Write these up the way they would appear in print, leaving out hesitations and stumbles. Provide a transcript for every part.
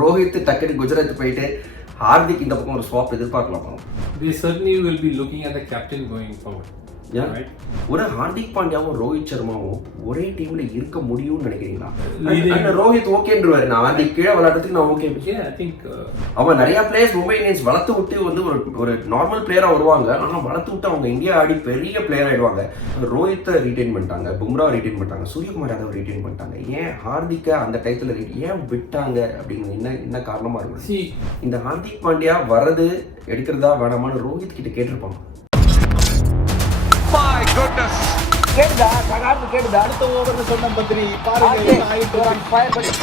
ரோஹித் டக்குனு குஜராத் போயிட்டு ஹார்திக் இந்த பக்கம் ஒரு ஸ்வாப் எதிர்பார்க்கலாமா? They certainly will be looking at the captain going forward. Right? ஒரு ஹார்திக் பாண்டியாவும் ரோஹித் சர்மாவும் ஒரே டீம்ல இருக்க முடியும்னு நினைக்கிறீங்களா? ரோஹித் ஓகேன்றுவாரு, நான் ஹார்திக் கீழே விளையாடுறதுக்கு நான் ஓகே. I think அவன் நிறைய பிளேயர்ஸ் மும்பை இந்தியன்ஸ் வளர்த்து விட்டு வந்து ஒரு நார்மல் பிளேயரா வருவாங்க. ஆனா வளர்த்து விட்டு அவங்க இந்தியா ஆடி பெரிய பிளேயர் ஆயிடுவாங்க. ரோஹித்தை ரீடைன் பண்ணிட்டாங்க, பும்ரா ரீடைன் பண்ணிட்டாங்க, சூரியகுமார் யாதவ் ரீடைன் பண்ணிட்டாங்க. ஏன் ஹார்திக்க அந்த டயத்துல ஏன் விட்டாங்க அப்படிங்கிறது என்ன காரணமா இருக்கும்? இந்த ஹார்திக் பாண்டியா வர்றது எடுக்கிறதா வேணாமான்னு ரோஹித் கிட்ட கேட்டிருப்பாங்க.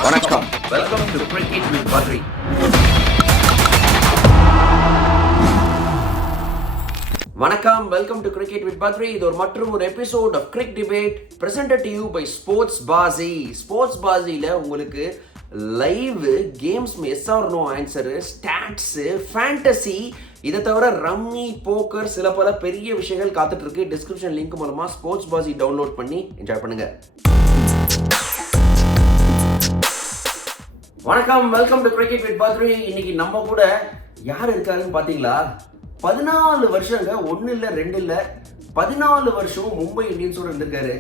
வணக்கம், welcome to Cric It with Badri. வணக்கம், welcome to Cric It with Badri. இது ஒரு மற்றும் ஒரு episode of Cric Debate presented to you by SportsBaazi. SportsBaaziல உங்களுக்கு live games, yes or no answer, stats, fantasy, இதை தவிர ரம்மி, போக்கர், சில பல பெரிய விஷயங்கள் காத்துட்டு இருக்கு. டிஸ்கிரிப்ஷன் லிங்க் மூலமா SportsBaazi டவுன்லோட் பண்ணி என்ஜாய் பண்ணுங்க. வணக்கம், welcome to Cric It with Badri. இன்னைக்கு நம்ம கூட யார் இருக்காருன்னு பாத்தீங்களா? 14 வருஷங்க, 1 இல்ல 2 இல்ல 14 வருஷம் மும்பை இந்தியன்ஸோட இருந்திருக்காரு.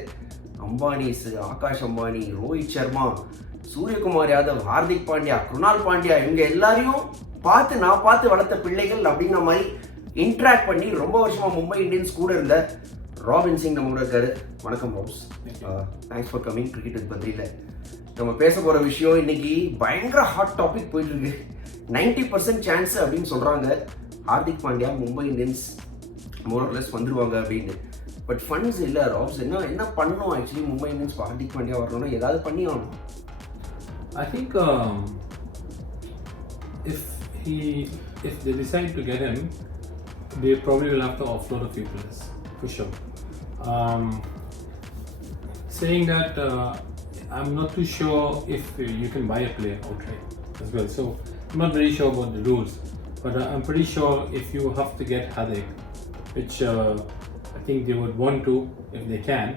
அம்பானிஸ், ஆகாஷ் அம்பானி, ரோஹித் சர்மா, சூரியகுமார் யாதவ், ஹார்திக் பாண்டியா, குருணால் பாண்டியா, இவங்க எல்லாரையும் நான் பார்த்து வளர்த்த பிள்ளைகள் அப்படிங்கிற மாதிரி இன்ட்ராக்ட் பண்ணி ரொம்ப வருஷமா மும்பை இந்தியன்ஸ் கூட இருந்த ராபின் சிங் நம்ம கூட இருக்காரு. வணக்கம் robs, thanks for coming Cric It with Badriல. நம்ம பேச போற விஷயம் இன்னைக்கு பயங்கர ஹாட் டாபிக் போயிட்டு இருக்கு. 90% சான்ஸ் அப்படின்னு சொல்றாங்க ஹார்திக் பாண்டியா மும்பை இந்தியன்ஸ் மோரலெஸ் வந்துருவாங்க அப்படின்னு. பட் ஃபண்ட்ஸ் இல்லை ராப்ஸ். என்ன பண்ணணும் ஆக்சுவலி மும்பை இந்தியன்ஸ் ஹார்திக் பாண்டியா வரணும்னா ஏதாவது பண்ணி ஆகணும். I think if they decide to get him, they probably will have to offload a few players for sure. Saying that, I'm not too sure if you can buy a player outright as well. So I'm not very sure about the rules, but I'm pretty sure if you have to get Hardik, which I think they would want to if they can,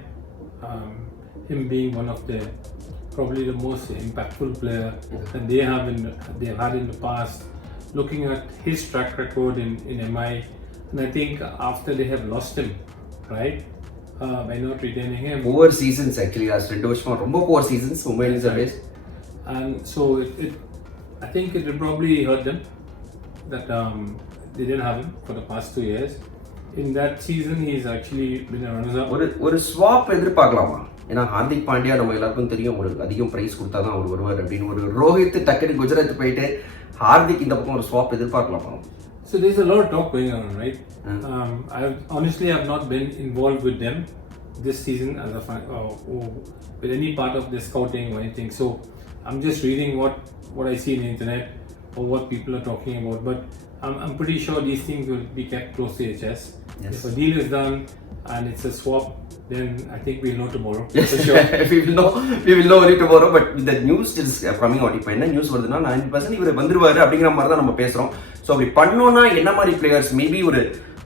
him being one of the probably the most impactful player that they have had in the past. Looking at his track record in MI, and I think after they have lost him, right, by not retaining him. Poor seasons actually, last 2 வருஷமா ரொம்ப poor seasons Mumbai Indians always. And so I think it will probably hurt them that they didn't have him for the past 2 years. In that season, he's actually been a runner-up. ஒரு ஸ்வாப் எதிர்பார்க்கலாமா? ஏன்னா ஹார்திக் பாண்டியா நம்ம எல்லாருக்கும் தெரியும், உங்களுக்கு அதிகம் பிரைஸ் கொடுத்தா தான் அவர் வருவார் அப்படின்னு. ஒரு ரோஹித் டக்குனு குஜராத் போயிட்டு ஹார்திக் இந்த பக்கம் ஒரு ஸ்வாப் எதிர்பார்க்கலாமா? So there's a lot of talk going on, right? Honestly, I've not been involved with them this season as with any part of the scouting or anything. So I'm just reading what I see in the internet or what people are talking about. But I'm pretty sure these things will be kept close to the chest. Yes. If a deal is done and it's a swap, then I think we'll know tomorrow. Yes, for sure. we will know only tomorrow. But the news is coming out. இப்போ என்ன நியூஸ் வருதுன்னா 90% இவர் வந்துருவாரு அப்படிங்கிற மாதிரி தான் நம்ம பேசுறோம். ஸோ அப்படி பண்ணோம்னா என்ன மாதிரி பிளேயர்ஸ்? மேபி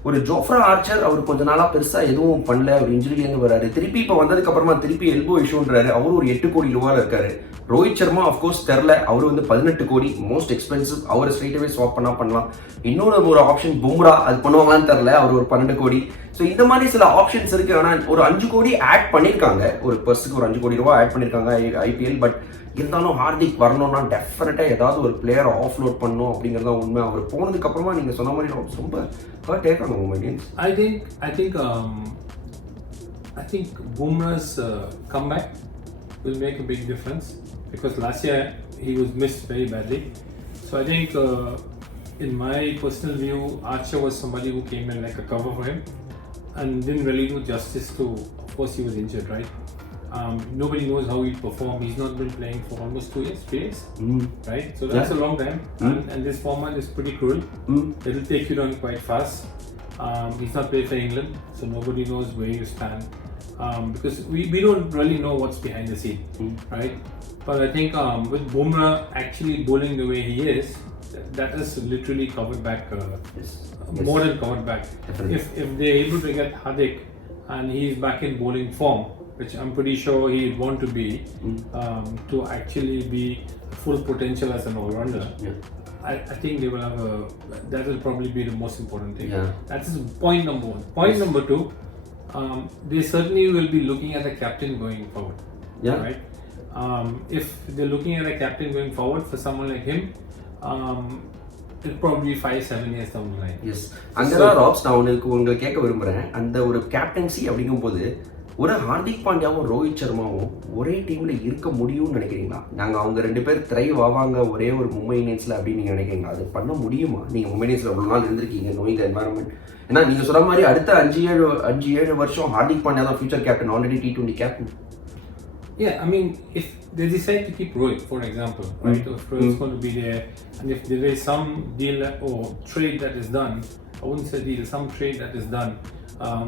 ஒரு ஜோஃப்ரா ஆர்ச்சர், அவர் கொஞ்ச நாளா பெருசா எதுவும் பண்ணல, ஒரு இன்ஜுரியிலேருந்து வராரு. திருப்பி இப்போ வந்ததுக்கு அப்புறமா திருப்பி எல்போ இஷ்யூன்றாரு. அவரு ஒரு 8 கோடி ரூபாயில இருக்காரு. ரோஹித் சர்மா அஃப்கோர்ஸ் தெரில, அவரு வந்து 18 கோடி, மோஸ்ட் எக்ஸ்பென்சிவ். அவரை ஸ்ட்ரைட்டாகவே ஸ்வாப் பண்ணலாம். இன்னொரு ஆப்ஷன் பும்ரா, அது பண்ணுவாங்களான்னு தெரில, அவர் ஒரு 12 கோடி. ஸோ இந்த மாதிரி சில ஆப்ஷன்ஸ் இருக்கு. ஆனால் ஒரு 5 கோடி ஆட் பண்ணியிருக்காங்க, ஒரு பர்ஸுக்கு ஒரு 5 கோடி ரூபாய் ஆட் பண்ணியிருக்காங்க ஐபிஎல். பட் இருந்தாலும் ஹார்திக் வரணும்னா டெஃபினட்டாக ஏதாவது ஒரு பிளேயரை ஆஃப்லோட் பண்ணணும் அப்படிங்கிறதா உண்மை. அவர் போனதுக்கு அப்புறமா நீங்கள் சொன்ன மாதிரி ரொம்ப ஹர்ட் ஆயிருக்காங்க Mumbai Indians. I think Bumrah's comeback will make a big difference because last year he was missed very badly. So I think in my personal view, Archer was somebody who came in like a cover for him and didn't really do justice to, of course he was injured, right? Nobody knows how he'll perform. He's not been playing for almost 2 years, 3 years, right? So that's a long time, and this format is pretty cruel. It'll take you down quite fast. He's not played for England, so nobody knows where you stand. Because we don't really know what's behind the scene, right? But I think with Bumrah actually bowling the way he is, that is literally covered back, more than covered back. If they're able to get Hardik and he's back in bowling form, which I'm pretty sure he'd want to be to actually be full potential as an all-rounder. I think they will have that will probably be the most important thing. That is point number one. Point number two, they certainly will be looking at the captain going forward. Right? If they're looking at a captain going forward for someone like him, it'll probably 5-7 years down the line. Yes. அங்கதான் ராப்ஸ் நான் உங்களுக்கு கேட்க விரும்புகிறேன். அந்த ஒரு கேப்டன்சி அப்படிங்கும்போது ஒரு ஹார்திக் பாண்டியாவும் ரோஹித் சர்மாவும் ஒரே டீமில் இருக்க முடியும்னு நினைக்கிறீங்களா? நாங்கள் அவங்க 2 பேர் த்ரைவ் ஆவாங்க ஒரே ஒரு மும்பை இந்தியன்ஸில் அப்படின்னு நீங்கள் நினைக்கிறீங்களா? அது பண்ண முடியுமா? நீங்கள் மும்பை இந்தியன்ஸில் அவ்வளோ நாள் இருந்திருக்கீங்க, நோயிங் த என்வாரன்மெண்ட். ஏன்னா நீங்கள் சொல்கிற மாதிரி அடுத்த 5-7 வருஷம் ஹார்திக் பாண்டியா தான் future captain, already T20 captain. Yeah, I mean, if they decide to keep Rohit, for example, right, if Rohit's going to be there, and if there is some deal or trade that is done, I wouldn't say deal, some trade that is done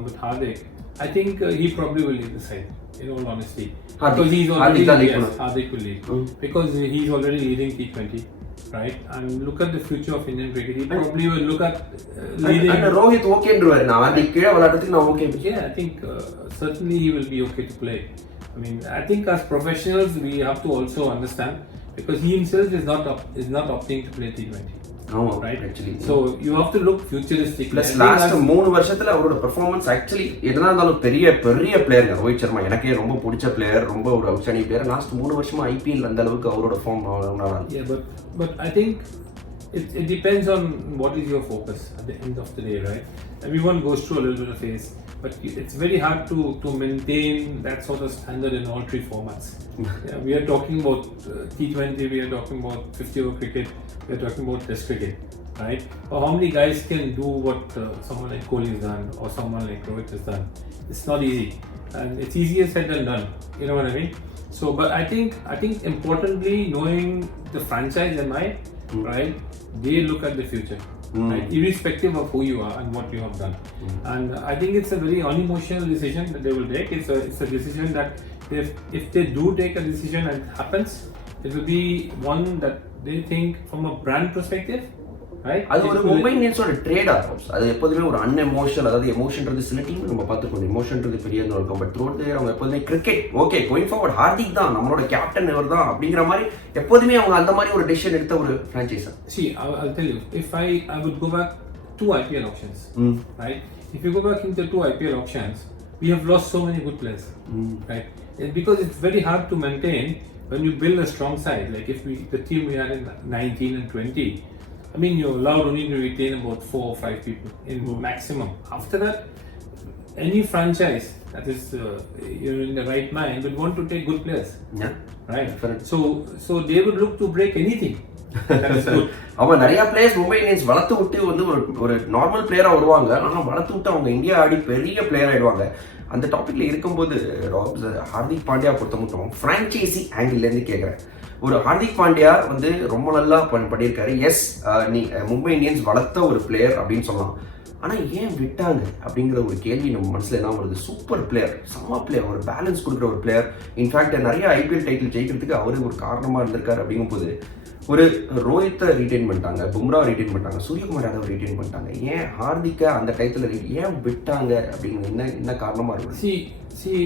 with Hardik, I think he probably will leave the side, in all honesty. Because he's already, Hardik will leave. Because he's already leading T20, right? And look at the future of Indian cricket. He probably will look at leading. And Rohit okay ndruvaru na Hardik kida vilaadradhukku na okay. Yeah, I think certainly he will be okay to play. I mean, I think as professionals we have to also understand, because he himself is not opting to play T20. Right? Actually, so you have to look futuristic. Plus last 3 வருஷத்துல அவரோட performance actually என்னதான் இருந்தாலும் பெரிய பிளேயர் ரோஹித் சர்மா. எனக்கே ரொம்ப பிடிச்ச பிளேயர், ரொம்ப ஒரு அவுட்ஸ்டாண்டிங் பிளேயர். லாஸ்ட் 3 வருஷமா IPL அந்த அளவுக்கு அவரோட ஃபார்ம் நல்லா. Yeah, but I think it depends on what is your focus at the end of the day, right? Everyone goes through a little bit of phase, but it's very hard to maintain that sort of standard in all 3 formats. Yeah, we are talking about T20, we are talking about 50-over cricket, we are talking about Test cricket, right? Or how many guys can do what someone like Kohli has done or someone like Rohit has done? It's not easy, and it's easier said than done. You know what I mean? So, but I think importantly, knowing the franchise MI, right? They look at the future. Right? Irrespective of who you are and what you have done. And I think it's a very unemotional decision that they will take. It's a decision that if they do take a decision and it happens, it will be one that they think from a brand perspective, right? அது ஒரு மும்பை இந்தியன்ஸோட ட்ரேடா அது எப்போதுமே ஒரு அன்எமோஷனல், அதாவது எமோஷன்றது சில டீம் நம்ம பார்த்துக்கணும், எமோஷன்றது பெரிய இருக்கும். பட் த்ரூ அவுட் அவங்க எப்போதுமே cricket okay going forward Hardik தான் நம்மளோட கேப்டன் இவர் தான் அப்படிங்கிற மாதிரி எப்போதுமே அவங்க அந்த மாதிரி ஒரு டெசிஷன் எடுத்த ஒரு franchise. See, I'll tell you, if I would go back 2 IPL auctions, right? If you go back into 2 IPL auctions, we have lost so many good players, right? Because it's very hard to maintain when you build a strong side. Like if the team we had in 19 and 20, I mean, you're allowed only to retain about 4 or 5 people in maximum. After that, any franchise that is you're in the right mind would want to take good players. Yeah. Right. So they would look to break anything. That is good. அவங்க நிறைய பிளேயர்ஸ் மும்பை இந்தியன்ஸ் வளர்த்து விட்டு வந்து ஒரு நார்மல் பிளேயரா வருவாங்க. ஆனால் வளர்த்து விட்டு அவங்க இந்தியா ஆடி பெரிய பிளேயர் ஆயிடுவாங்க. அந்த டாபிக்ல இருக்கும்போது ஹார்திக் பாண்டியா பொறுத்த மட்டும் ஃப்ரான்ச்சைசி ஆங்கிள்லேருந்து கேட்குறேன். ஒரு ஹார்திக் பாண்டியா வந்து ரொம்ப நல்லா பண்ணியிருக்காரு. எஸ், நீ மும்பை இந்தியன்ஸ் வளர்த்த ஒரு பிளேயர் அப்படின்னு சொல்லலாம். ஆனால் ஏன் விட்டாங்க அப்படிங்கிற ஒரு கேள்வி நம்ம மனசில் என்ன வருது? சூப்பர் பிளேயர், செம்ம பிளேயர், ஒரு பேலன்ஸ் கொடுக்குற ஒரு பிளேயர். இன்ஃபேக்ட் நிறைய IPL டைட்டில் ஜெயிக்கிறதுக்கு அவரு ஒரு காரணமாக இருந்திருக்காரு. அப்படிங்கும்போது ஒரு ரோஹித்தை ரீட்டைன் பண்ணிட்டாங்க, பும்ரா ரீட்டைன் பண்ணிட்டாங்க, சூரியகுமார் யாதவ் ரீட்டைன் பண்ணிட்டாங்க. ஏன் ஹார்திக்கை அந்த டைட்டில் ஏன் விட்டாங்க அப்படிங்கிற என்ன காரணமாக இருக்கும்? See,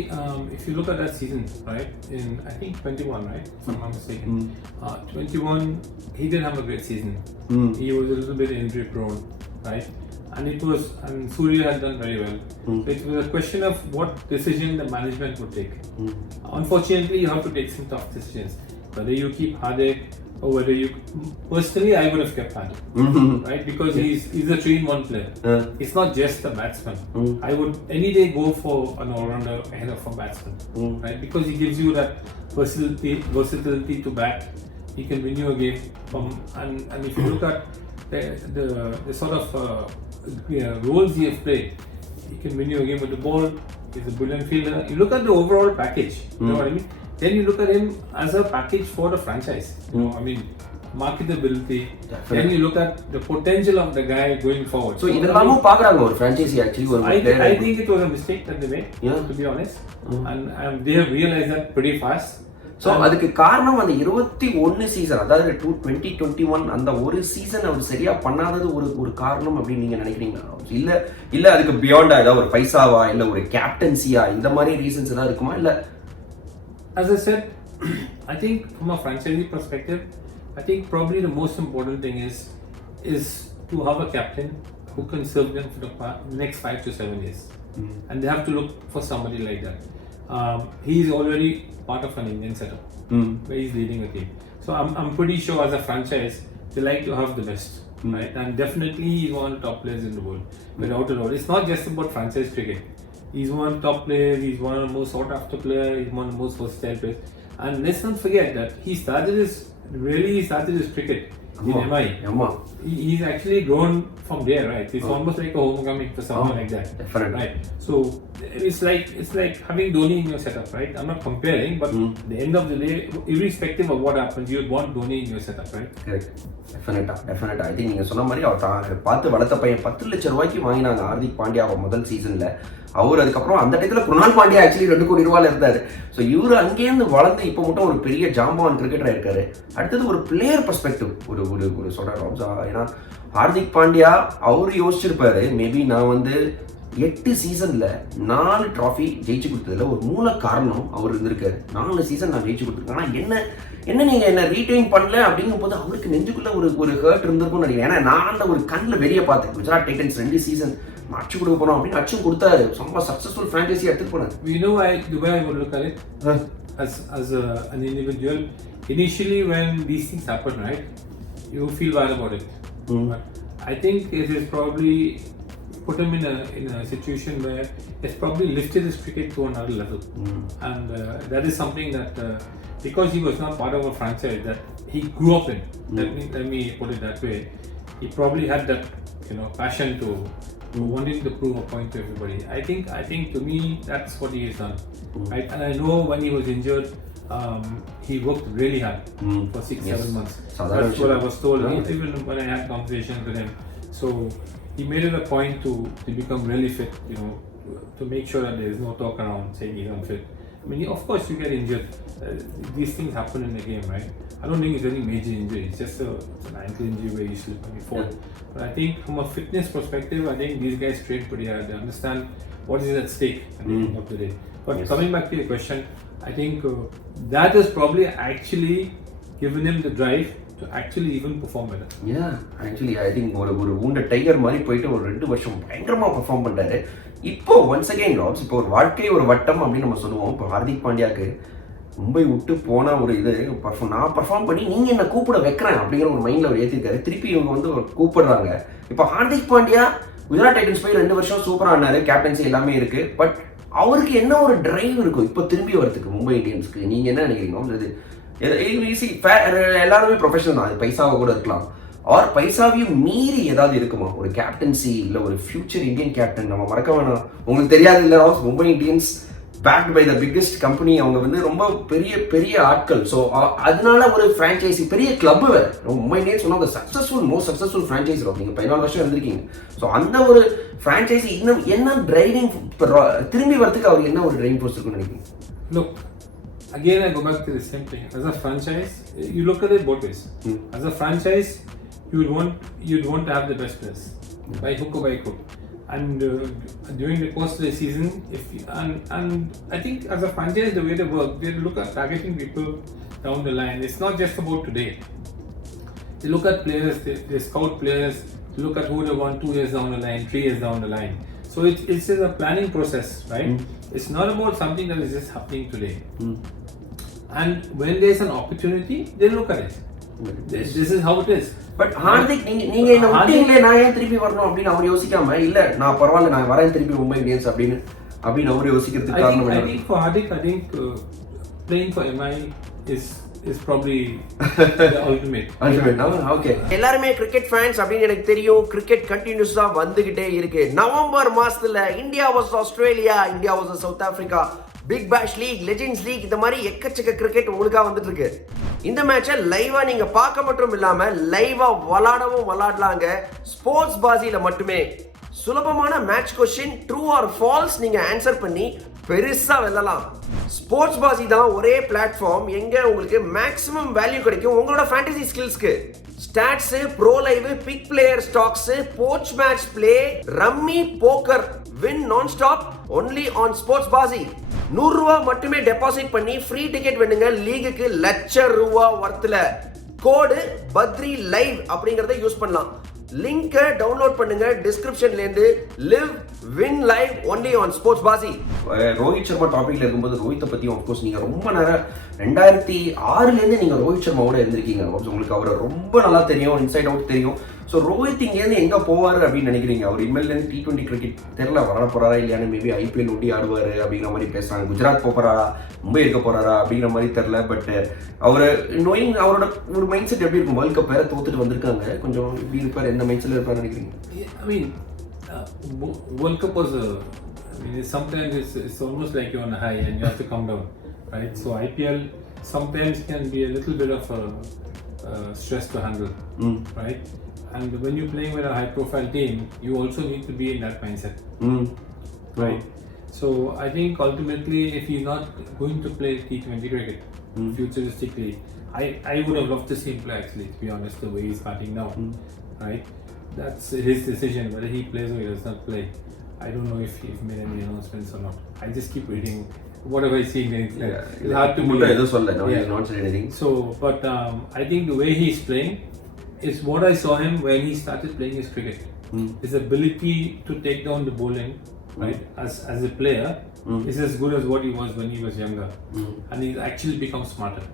if you look at that season, right, in I think 21, right, if I'm not mistaken, 21, he didn't have a great season. He was a little bit injury prone, right, and Surya had done very well. It was a question of what decision the management would take. Unfortunately, you have to take some tough decisions, whether you keep Hardik or whether you, personally I would have kept Hardik, right, because he's a 3-in-1 player. It's not just a batsman. I would any day go for an all-rounder ahead of a batsman, right, because he gives you that versatility to bat. He can win you a game and if you look at the sort of roles he has played, he can win you a game with the ball. He's a brilliant fielder. You look at the overall package, you know what I mean? Then you look at him as a package for the franchise. You know, I mean, marketability. Definitely. Then you look at the potential of the guy going forward. So இதெல்லாம் பார்க்கறாங்க ஒரு franchise actually ஒரு player. I think it was a mistake that they made, to be honest. And they have realized that pretty fast. So அதுக்கு காரணம் அந்த 21 சீசன், அதாவது 2021 அந்த ஒரு சீசன் அவர் சரியா பண்ணாதது ஒரு காரணம் அப்படின்னு நீங்க நினைக்கிறீங்களா? இல்ல அதுக்கு பியாண்டா ஏதாவது ஒரு பைசாவா, இல்ல ஒரு கேப்டன்சியா, இந்த மாதிரி ரீசன்ஸ் ஏதாவது இருக்குமா? இல்ல as I said, I think from a franchisee perspective, I think probably the most important thing is to have a captain who can serve them for the next 5 to 7 years. And they have to look for somebody like that. He is already part of an Indian setup where he's leading a team. So I'm pretty sure as a franchise, they like to have the best, right? And definitely he's one of the top players in the world, without a doubt. It's not just about franchise cricket. He's one of the top players, he's one of the most sought after players, he's one of the most versatile players. And let's not forget that he started his cricket in MI. He's actually grown from there, right? It's almost like a homecoming for someone like that. Definitely. Right? So it's like having Dhoni in your setup, right? I'm not comparing, but at the end of the day, irrespective of what happens, you would want Dhoni in your setup, right? Correct. Definitely. I think நீங்க சொன்ன மாதிரி அவர் பார்த்து வளர்த்த பையன் 10 லட்சம் ரூபாய்க்கு வாங்கினாங்க ஹார்திக் பாண்டியாவை முதல் சீசன்ல. அவர் அதுக்கப்புறம் அந்த டயத்துல குருணால் பாண்டியா ஆக்சுவலி 2 கோடி ரூபாயில இருந்தாரு. ஸோ இவரு அங்கேருந்து வளர்ந்து இப்போ மட்டும் ஒரு பெரிய ஜாம்பான் கிரிக்கெட்டரா இருக்காரு. அடுத்தது ஒரு பிளேயர் பெர்ஸ்பெக்டிவ் ஒரு சொல்றேன். ஏன்னா ஹார்திக் பாண்டியா அவரு யோசிச்சிருப்பாரு, மேபி நான் வந்து 8 சீசன்ல 4 ட்ராஃபி ஜெயிச்சு கொடுத்ததுல ஒரு மூல காரணம் அவர் இருந்திருக்காரு. 4 சீசன் நான் ஜெயிச்சு கொடுத்துருக்கேன். ஆனா என்ன நீங்க என்ன ரீடைன் பண்ணல அப்படிங்கும் போது அவருக்கு நெஞ்சுக்குள்ள ஒரு ஹர்ட் இருந்திருக்கும்னு நினைக்கிறேன். ஏன்னா நான் அந்த ஒரு கண்ணில் வெளியே பார்த்தேன். குஜராத் டைட்டன்ஸ் 2 சீசன் அடிச்சு கொடுக்க போறோம் அப்படின்னு அடிச்சு கொடுத்தாரு. ரொம்ப சக்சஸ்ஃபுல் ஃபிரான்ச்சைஸி எடுத்துட்டு போனாரு. We know the way I would look at it as an individual. Initially, when these things happen, right, you feel bad about it. But I think it is probably put him in a situation where it's probably lifted his cricket to another level. And that is something that because he was not part of a franchise that he grew up in. Let me put it that way. He probably had that passion to wanting to prove a point to everybody. I think to me that's what he has done. Right? And I know when he was injured, he worked really hard for 6-7 months. That's what I was told. Even when I had conversations with him, so he made it a point to become really fit. To make sure that there is no talk around saying he's unfit. I mean, of course you get injured. These things happen in the game, right? I don't think it's any major injury. It's just it's an ankle injury where you slip and you fall. But I think from a fitness perspective, I think these guys train pretty hard. They understand what is at stake at the end of the day. But coming back to your question, I think that has probably actually given him the drive to actually even perform better. Yeah, actually I think ஒரு wounded tiger மாதிரி போயிட்டு ஒரு 2 வருஷம் பயங்கரமா பெர்ஃபார்ம் பண்ணாரு. இப்போ once again robs, இப்போ ஒரு வாழ்க்கை ஒரு வட்டம் அப்படின்னு நம்ம சொல்லுவோம். இப்போ ஹார்திக் பாண்டியாக்கு மும்பை விட்டு போன ஒரு இது நான் பர்ஃபார்ம் பண்ணி நீங்க என்ன கூப்பிட வைக்கிறேன் அப்படிங்கிற ஒரு மைண்ட்ல அவர் ஏற்றிருக்காரு. திருப்பி இவங்க வந்து கூப்பிடுறாங்க. இப்போ ஹார்திக் பாண்டியா குஜராத் டைட்டன்ஸ் போய் 2 வருஷம் சூப்பரா ஆனாரு, கேப்டன்சி எல்லாமே இருக்கு. பட் அவருக்கு என்ன ஒரு டிரைவ் இருக்கும் இப்போ திரும்பி வரதுக்கு மும்பை இந்தியன்ஸ்க்கு? நீங்க என்ன நினைக்கிறீங்க? எல்லாருமே ப்ரொஃபஷனல் தான், அது பைசாவை கூட இருக்கலாம். ஆர் பைசாவையும் மீறி ஏதாவது இருக்குமா ஒரு கேப்டன்சி, இல்லை ஒரு ஃபியூச்சர் இந்தியன் கேப்டன்? நம்ம மறக்க வேணாம், உங்களுக்கு தெரியாது இல்லை ராஸ், Mumbai Indians backed by the biggest company. அவங்க வந்து ரொம்ப பெரிய பெரிய ஆட்கள். ஸோ அதனால ஒரு ஃப்ரான்ச்சைசி பெரிய கிளப் வேறு. மும்பை இந்தியன்ஸ் சொன்னால் சக்ஸஸ்ஃபுல் மோஸ்ட் சக்ஸஸ்ஃபுல் ஃப்ரான்ச்சைசி இருக்கும். நீங்கள் 14 வருஷம் இருந்திருக்கீங்க. ஸோ அந்த ஒரு ஃப்ரான்ச்சைசி இன்னும் என்ன டிரைவிங் திரும்பி வரதுக்கு அவர் என்ன ஒரு டிரைவிங் ஃபோர்ஸ் இருக்குன்னு நினைக்கிறீங்க? Look, again I go back to the same thing. As a franchise, you look at it both ways. As a franchise, you'd want to have the best players, by hook or by crook. And during the course of the season, and I think as a franchise, the way they work, they look at targeting people down the line. It's not just about today. They look at players, they scout players, they look at who they want 2 years down the line, 3 years down the line. So it's a planning process, right? It's not about something that is just happening today. And when there's an opportunity, they look at it. This is how it is. But Hardik, நீங்க என்ன விட்டீங்களே, நான் ஏன் திருப்பி வரணும் அப்படின்னு அவர் யோசிக்காம, இல்ல நான் பரவாயில்ல நான் வரேன் திருப்பி மும்பை இந்தியன்ஸ் அப்படின்னு அவர் யோசிக்கிறதுக்கு காரணம் I think for Hardik, I think playing for MI is probably the ultimate. Okay. எல்லாருமே கிரிக்கெட் ஃபேன்ஸ் அப்படின்னு எனக்கு தெரியும். கிரிக்கெட் கண்டினியூஸா வந்துகிட்டே இருக்கு. நவம்பர் மாசத்துல India versus Australia, India versus south Africa, big bash league, legends league, இந்த மாதிரி எக்கச்சக்க கிரிக்கெட் உங்களுக்கா வந்துட்டு இருக்கு. இந்த மேட்சை லைவா நீங்க பார்க்க மட்டும் இல்லாம லைவா விளையாடலாங்க. ஸ்போர்ட்ஸ் பாசியில மட்டுமே சுலபமான match question true or false நீங்க ஆன்சர் பண்ணி பெருசா வெல்லலாம். ஸ்போர்ட்ஸ் பாசி தான் ஒரே பிளாட்ஃபார்ம் எங்க உங்களுக்கு மேக்ஸிமம் வேல்யூ கிடைக்கும் உங்களோட ஃபேண்டசி ஸ்கில்ஸ்க்கு. Stats, pro live, pick player stocks, போச் match play, rummy, poker, win non stop only on SportsBaazi. ₹100 மட்டுமே டெபாசிட் பண்ணி ஃப்ரீ டிக்கெட் வேணுங்க லீகுக்கு ₹1,00,000 வர்த்துல. கோடு பத்ரி லைவ் அப்படிங்கறத யூஸ் பண்ணலாம். லிங்கை டவுன்லோட் பண்ணுங்க டிஸ்கிரிப்ஷன்ல இருந்து. Live win live only on SportsBaazi. Rohit Sharma டாபிக்ல இருக்கும்போது ரோஹித்தை பத்தி ஆஃப்கோர்ஸ் நீங்க ரொம்ப நேரம் 2006ல இருந்து நீங்க ரோஹித் சர்மாவோட இருந்திருக்கீங்க. உங்களுக்கு அவரை ரொம்ப நல்லா தெரியும், இன்சைட் அவுட் தெரியும். ஸோ ரோஹித் இங்கேருந்து எங்கே போவார் அப்படின்னு நினைக்கிறீங்க? அவர் இனிமேலேருந்து T20 கிரிக்கெட் தெரியல வர போறாரா இல்லையான்னு, மேபி IPL ஒட்டி ஆடுவார் அப்படிங்கிற மாதிரி பேசுறாங்க. குஜராத் போறாரா, மும்பை இருக்க போறாரா அப்படிங்கிற மாதிரி தெரியல. பட் அவர் நோயிங் அவரோட ஒரு மைண்ட் செட் எப்படி இருக்கும்? வேர்ல்ட் கப் வேற தோத்துட்டு வந்திருக்காங்க, கொஞ்சம் இப்படி இருப்பார், எந்த மைண்ட் செட்ல இருப்பார் நினைக்கிறீங்க? I mean, World Cup was sometimes it's almost like you're on a high and you have to come down, right? So IPL sometimes can be a little bit of a stress to handle, right? And when you're playing with a high-profile team, you also need to be in that mindset, right? So I think ultimately, if you're not going to play T20 cricket futuristically, I would have loved to see him play. Actually, to be honest, the way he's batting now, right? That's his decision whether he plays or he does not play. I don't know if he's made any announcements or not. I just keep reading whatever I see. It's hard to believe. He's not said anything. So, but I think the way he's playing is what I saw him when he started playing his cricket. His ability to take down the bowling, right, as a player is as good as what he was when he was younger. And he's actually become smarter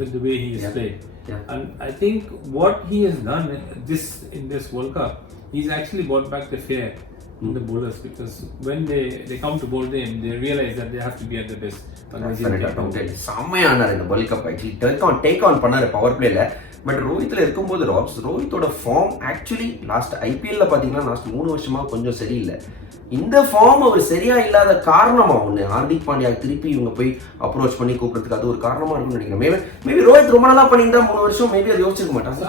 with the way he is played. And I think what he has done in this World Cup, he's actually brought back the fear in the bowlers, because when they come to bowl them, they realize that they have to be at their best. செம்மையானார் இந்த world cup. Actually take on பண்ணாரு பவர் பிளேல. பட் ரோஹித்ல இருக்கும்போது ரோஹித்தோட form actually last IPLல பாத்தீங்கன்னா லாஸ்ட் 3 வருஷமா கொஞ்சம் சரியில்லை. இந்த ஃபார்ம் அவர் சரியா இல்லாத காரணமா ஒண்ணு ஹார்திக் பாண்டியா திருப்பி இவங்க போய் அப்ரோச் பண்ணி கூப்பிடுறதுக்கு அது ஒரு காரணமா இருக்கும்னு நினைக்கிறேன். மேபி ரோஹித் ரொம்ப நல்லா பண்ணியிருந்தா 3 வருஷம் மேபி அது யோசிச்சிருக்க மாட்டாங்க.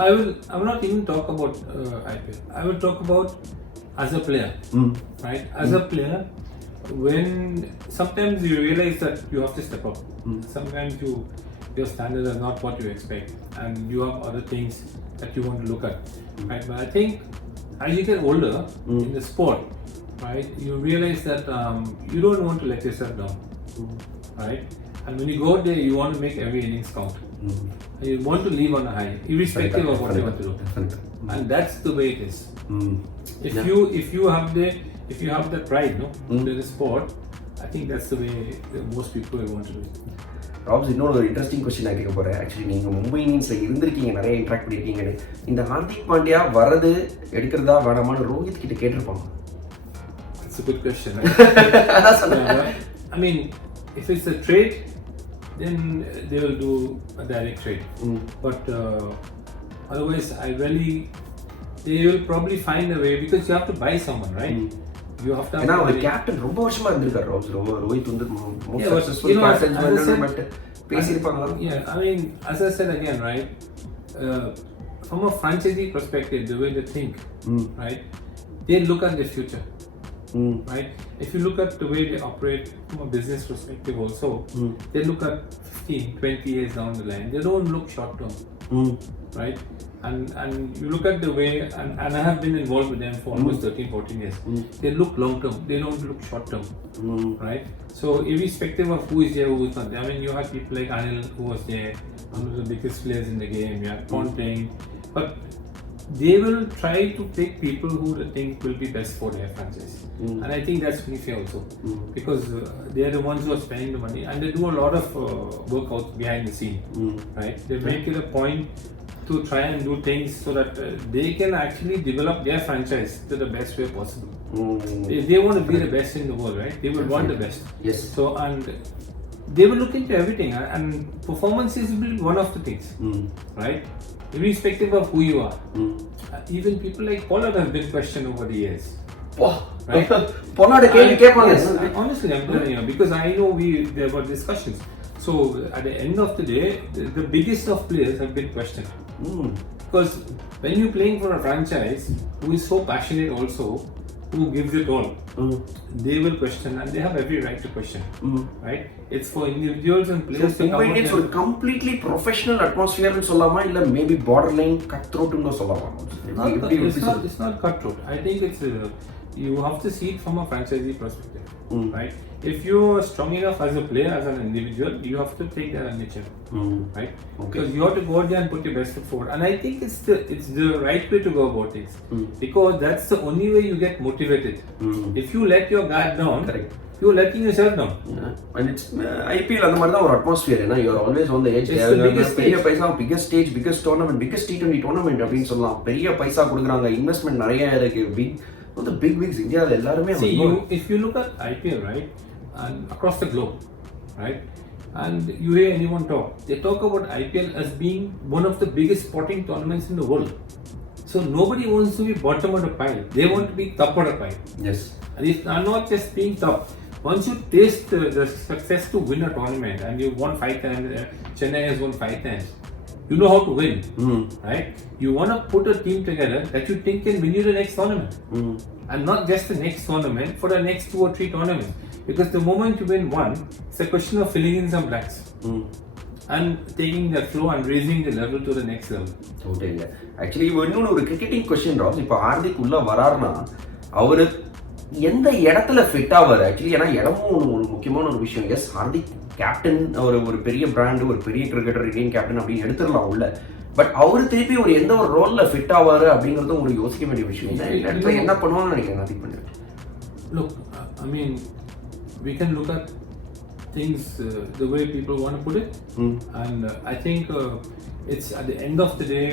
I will not even talk about IPL. I will talk about as a player, right? As a player, when sometimes you realize that you have to step up. Sometimes your standards are not what you expect, and you have other things that you want to look at, right? But I think as you get older in the sport, right, you realize that you don't want to let yourself down, right? And when you go out there, you want to make every innings count. And you want to leave on a high, irrespective of what you want to do. And that's the way it is. If you have that pride, in the sport, I think that's the way most people want to do it. Robs, இன்னொரு ஒரு interesting question நான் கேட்க போகிறேன். ஆக்சுவலி நீங்கள் மும்பை இந்தியன்ஸில் இருந்திருக்கீங்க, நிறைய இன்ட்ராக்ட் பண்ணியிருக்கீங்கன்னு. இந்த ஹார்திக் பாண்டியா வரது எடுக்கிறதா வேணாமான்னு ரோஹித் கிட்ட கேட்டிருப்பாங்க? It's a good question. I mean, if it's a trade, then they will do a direct trade. But otherwise, they will probably find a way, because you have to buy someone, right? You have to. ஏன்னா ஒரு கேப்டன் ரொம்ப வருஷமா இருந்திருக்காரு ரோஹித் வந்து most successful captain but பேசியிருப்பாங்க. I mean, as I said again, right? From a franchisee perspective, the way they think, right? They look at the future, right? If you look at the way they operate from a business perspective also, they look at 15-20 years down the line. They don't look short term, right? And you look at the way, and I have been involved with them for almost 13-14 years. They look long term, they don't look short term, right? So irrespective of who is there, who is not there, I mean, you have people like Anil who was there, one of the biggest players in the game, you have Pond playing, but they will try to take people who they think will be best for their franchise. And I think that's really fair also, because they are the ones who are spending the money, and they do a lot of workouts behind the scene, right? They make it a point to try and do things so that they can actually develop their franchise to the best way possible. They want to be the best in the world, right? They will want the best. Yes. So, and they will look into everything, and performance is one of the things, right? Irrespective of who you are. Even people like Pollard have been questioned over the years. Right? Pollard yes, honestly, I'm telling you, because I know there were discussions. So at the end of the day, the biggest of players have been questioned. Because when you're playing for a franchise who is so passionate also, who gives it all, they will question, and they have every right to question, right? It's for individuals and players to Mumbai Indians ஒரு completely professional atmosphere னு சொல்லலாமா இல்ல maybe borderline cutthroat னு சொல்லலாமா? It's not cutthroat. I think it's you have to see it from a franchisee perspective, right? If you are strong enough as a player, as an individual, you have to take that nature, right? Because you have to go out there and put your best foot forward. And I think it's the right way to go about things, because that's the only way you get motivated. If you let your guard down, correct, you're letting yourself down. And it's IPL அந்த மாதிரி தான் ஒரு atmosphere, you are always on the edge. It's the biggest பெரிய பைசா, biggest stage, biggest tournament, biggest T20 tournament அப்படின்னு சொல்லலாம். பெரிய பைசா கொடுக்குறாங்க, இன்வெஸ்ட்மெண்ட் நிறைய இருக்கு. The big wigs இந்தியால எல்லாருமே see if you look at IPL, right, and across the globe, right, and you hear anyone talk, they talk about IPL as being one of the biggest sporting tournaments in the world. So nobody wants to be bottom of the pile, they want to be top of the pile. Yes, and it's not just being top. Once you taste the success to win a tournament, and you won 5 times, Chennai has won 5 times, you know how to win, right? You want to put a team together that you think can win you the next tournament, and not just the next tournament, for the next 2 or 3 tournaments. Because the moment you win one, it's a question of filling in some blanks and taking that flow and raising the level to the next level. Totally. Actually, இன்னொரு ஒரு cricketing question robs. இப்போ ஹார்திக் உள்ள வராருன்னா அவரு எந்த இடத்துல ஃபிட் ஆவார் ஆக்சுவலி? ஏன்னா இடமும் ஒரு முக்கியமான ஒரு விஷயம். எஸ், ஹார்திக் கேப்டன், ஒரு பெரிய பிராண்டு, ஒரு பெரிய கிரிக்கெட்டர், இந்தியன் கேப்டன் அப்படின்னு எடுத்துடலாம் உள்ள. பட் அவரு திருப்பி ஒரு எந்த ஒரு ரோல்ல ஃபிட் ஆவாரு அப்படிங்கறதும் ஒரு யோசிக்க வேண்டிய விஷயம். இந்த இடத்துல என்ன பண்ணுவாங்கன்னு நினைக்கிறேன் ஹார்திக் பண்ணு. Look, I mean, we can look at things the way people want to put it, and I think it's at the end of the day,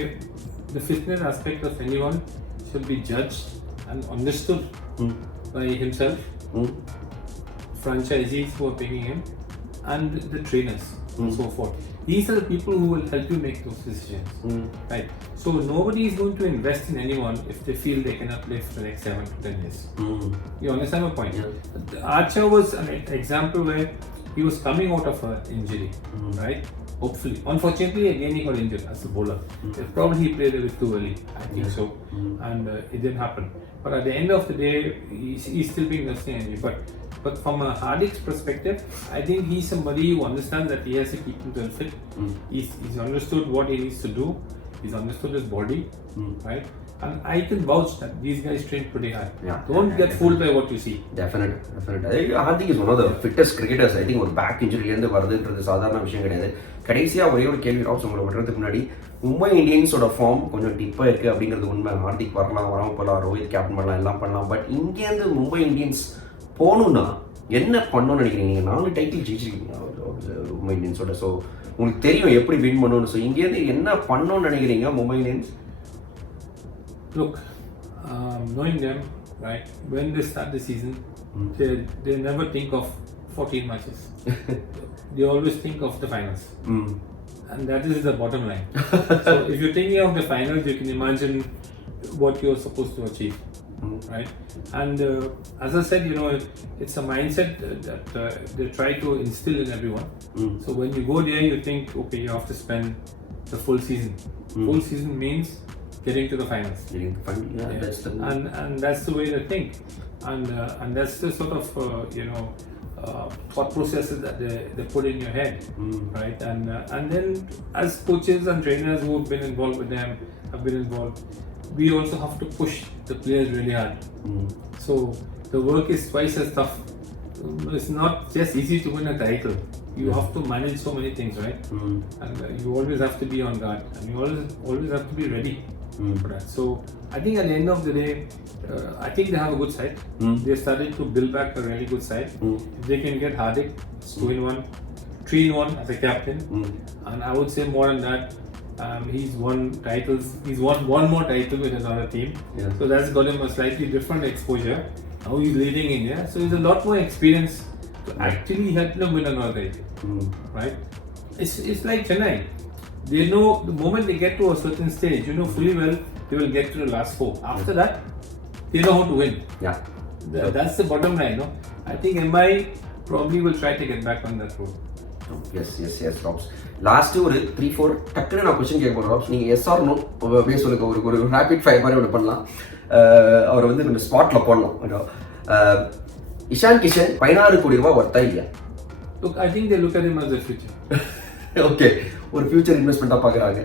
the fitness aspect of anyone should be judged and understood by himself, franchisees who are paying him, and the trainers and so forth. These are the people who will help you make those decisions, right? So nobody is going to invest in anyone if they feel they cannot play for the next 7 to 10 years. You understand my point? Archer was an example where he was coming out of an injury, right? Hopefully. Unfortunately, again he got injured as a bowler. Probably he played a bit too early, I think so. And it didn't happen. But at the end of the day, he's still being nursing injury. But from a Hardik's perspective, I think he's somebody who understands that he has to keep himself fit. He's understood what he needs to do. He's understood his body, right? And I can vouch that these guys train pretty hard. Don't get fooled by what you see. Definitely. Hardik is one of the fittest cricketers. I think ஒரு பேக் இன்ஜுரியிலேருந்து வருதுன்றது சாதாரண விஷயம் கிடையாது. கடைசியாக ஒரே ஒரு கேள்வி ராப்ஸ் உங்களை விடுறதுக்கு முன்னாடி, மும்பை இந்தியன்ஸோட ஃபார்ம் கொஞ்சம் டிப்பாக இருக்குது அப்படிங்கிறது உண்மை. ஹார்திக் வரலாம், வராமல் போகலாம், ரோஹித் கேப்டன் பண்ணலாம், எல்லாம் பண்ணலாம். பட் இங்கேருந்து மும்பை இந்தியன்ஸ் போகணுன்னா என்ன பண்ணணும்னு நினைக்கிறீங்க? நீங்கள் 4 டைட்டில் ஜெயிச்சிருக்கீங்க மும்பை இந்தியன்ஸோட. ஸோ உங்களுக்கு தெரியும் எப்படி வின் பண்ணணும்னு. ஸோ இங்கேருந்து என்ன பண்ணணும்னு நினைக்கிறீங்க Mumbai Indians? Look, knowing them, right, when they start the season, they never think of 14 matches. They always think of the finals. And that is the bottom line. So if you're thinking of the finals, you can imagine what you're supposed to achieve, right? And as I said, it's a mindset that they try to instill in everyone. So when you go there, you think, okay, you have to spend the full season. Full season means getting to the finals. That's the and that's the way they think, and that's the sort of thought processes that they put in your head, right? And then as coaches and trainers who have been involved with them, we also have to push the players really hard. So the work is twice as tough. It's not just easy to win a title. You have to manage so many things, right? And you always have to be on guard, and you always have to be ready for that. So I think at the end of the day, I think they have a good side. They started to build back a really good side. If they can get Hardik, it's 2-in-1, 3-in-1 as a captain, and I would say more than that. He's won titles. He's won one more title with another team. So that's got him a slightly different exposure. Now he's leading India, so he's a lot more experience to actually help them win another title, right? It's like Chennai. They know the moment they get to a certain stage, fully well they will get to the last 4. After that, they know how to win. That's the bottom line, no? I think MI probably will try to get back on that road. Yes wraps. Last ஒரு 3-4 டக்குன்னு நான் கொஸ்டின் கேட்க போகிறேன் ராப்ஸ். நீங்கள் S or no அப்படியே சொல்லுங்க. ஒரு rapid fire மாதிரி ஒன்று பண்ணலாம். அவரை வந்து நம்ம ஸ்பாட்டில் போடலாம். இஷான் கிஷன் 16 கோடி ரூபாய் ஒர்த்தா இல்லையா? Look, I think they look at him as a future. Okay, ஒரு ஃபியூச்சர் இன்வெஸ்ட்மெண்ட்டாக பார்க்குறாங்க.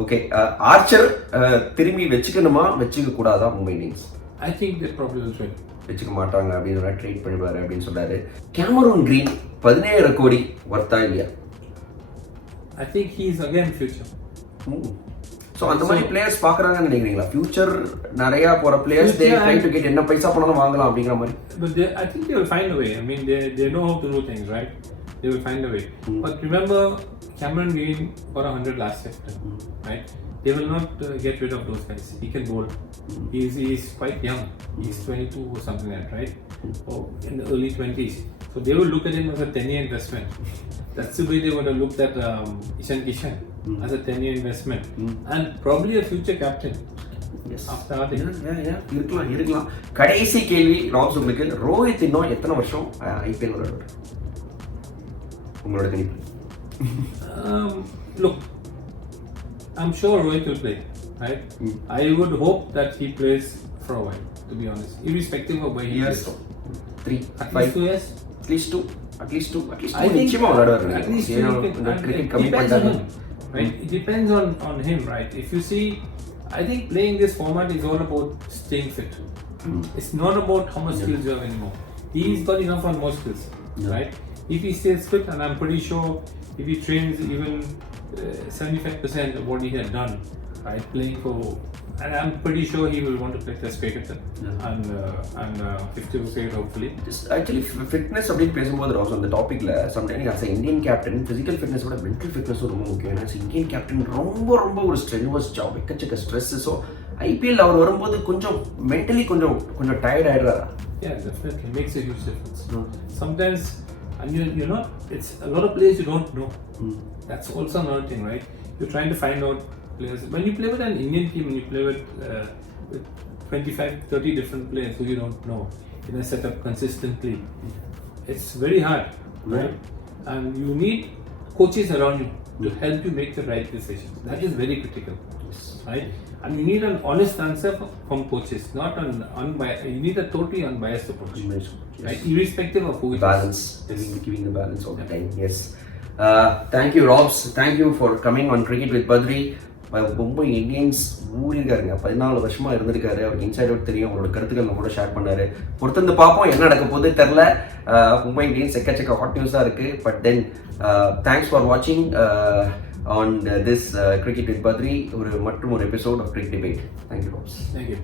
ஓகே, ஆர்ச்சர் திரும்பி வச்சுக்கணுமா வச்சுக்க கூடாதா Mumbai Indians? I think they probably will trade. வச்சுக்க மாட்டாங்க அப்படின்னு ட்ரேட் பண்ணிடுவாரு அப்படின்னு சொன்னாரு. கேமரூன் கிரீன் 17 கோடி ஒர்த்தா இல்லையா? I think he is again future. So அந்த மாதிரி பிளேயர்ஸ் பார்க்குறாங்கன்னு நினைக்கிறீங்களா? ஃபியூச்சர் நிறையா போகிற players they try to get என்ன பைசா பண்ணாலும் வாங்கலாம் அப்படிங்கிற மாதிரி. But I think they will find a way. I mean, they know how to do things, right? They will find a way. But remember, Cameron Green got 100 last year, right? They will not get rid of those guys. He can bowl. He's quite young. He's 22 or something like that, right? Or in the early 20s. So they will look at him as a 10-year investment. That's the way they would have looked at Ishan Kishan as a 10-year investment and probably a future captain. Yes. After Hardik. இருக்கலாம். கடைசி கேள்வி ராப்ஸ் உங்களுக்கு. ரோஹித் இன்னும் எத்தனை வருஷம் ஐபிஎல் விளையாடுவார் உங்களோட கணிப்பு? Look, I'm sure Rohit will play, right? I would hope that he plays for a while, to be honest, irrespective of where he plays. 3, at least 2 years. At least two. I think நிச்சயமா விளையாடுவார். at least 2 cricket it கம்மி depends on பண்ணாரு. him, right? It depends on him, right? If you see, I think playing this format is all about staying fit. It's not about how much skills you have anymore. He's got enough on more skills, right? If he stays fit, and I'm pretty sure if he trains even 75% of what he had done, right, playing for, and I'm pretty sure he will want to play Test cricket and 50 wicket hopefully. Actually, fitness அப்படின்னு பேசும்போது ராஸ் அந்த டாபிக்ல sometimes as Indian captain physical fitness விட mental fitness ரொம்ப முக்கியம். ஏன்னா Indian captain ரொம்ப ஒரு ஸ்ட்ரென்வஸ் ஜாப், எக்கச்சக்க ஸ்ட்ரெஸ். ஸோ ஐபிஎல் அவர் வரும்போது கொஞ்சம் மென்டலி கொஞ்சம் டயர்ட் ஆயிடுறாரா? Yeah, definitely makes a huge difference. Sometimes, and you're not, it's a lot of players you don't know. That's also another thing, right? You're trying to find out players. When you play with an Indian team and you play with 25-30 different players who you don't know in a setup consistently, it's very hard, right? And you need coaches around you to help you make the right decisions. That is very critical, right? And you need an honest answer from coaches, not an unbiased. You need a totally unbiased approach, right? Irrespective of who it balance, is. Giving the balance all the time. Yes. Thank you, Robs. Thank you for coming on Cric It with Badri. Mumbai Indians ஊழிருக்காருங்க. 14 வருஷமா இருந்திருக்காரு. அவருக்கு inside out தெரியும். அவரோட கருத்துக்கள் நம்ம கூட ஷேர் பண்ணாரு. பொறுத்திருந்து பார்ப்போம் என்ன நடக்க போகுது தெரில. மும்பை இந்தியன்ஸ் எக்கச்சக்க ஹாட் நியூஸாக இருக்குது. பட் தென் தேங்க்ஸ் ஃபார் வாட்சிங் on this Cric It with Badri, மற்றும் ஒரு episode of Cric Debate. Thank you, Robs. Thank you.